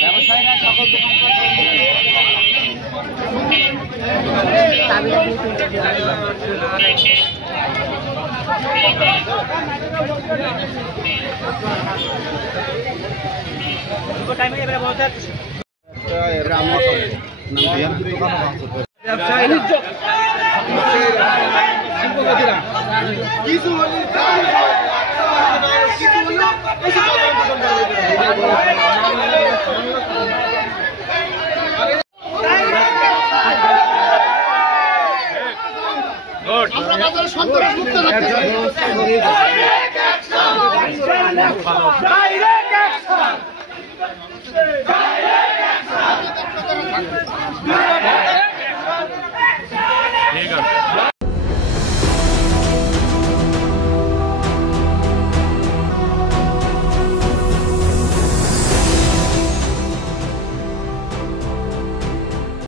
ব্যবসায়ীরা সকল দোকান টাইমে এবারে বলতে কিছু আমরা বাজারে সন্ত্রাস মুক্ত রাখতে চাই।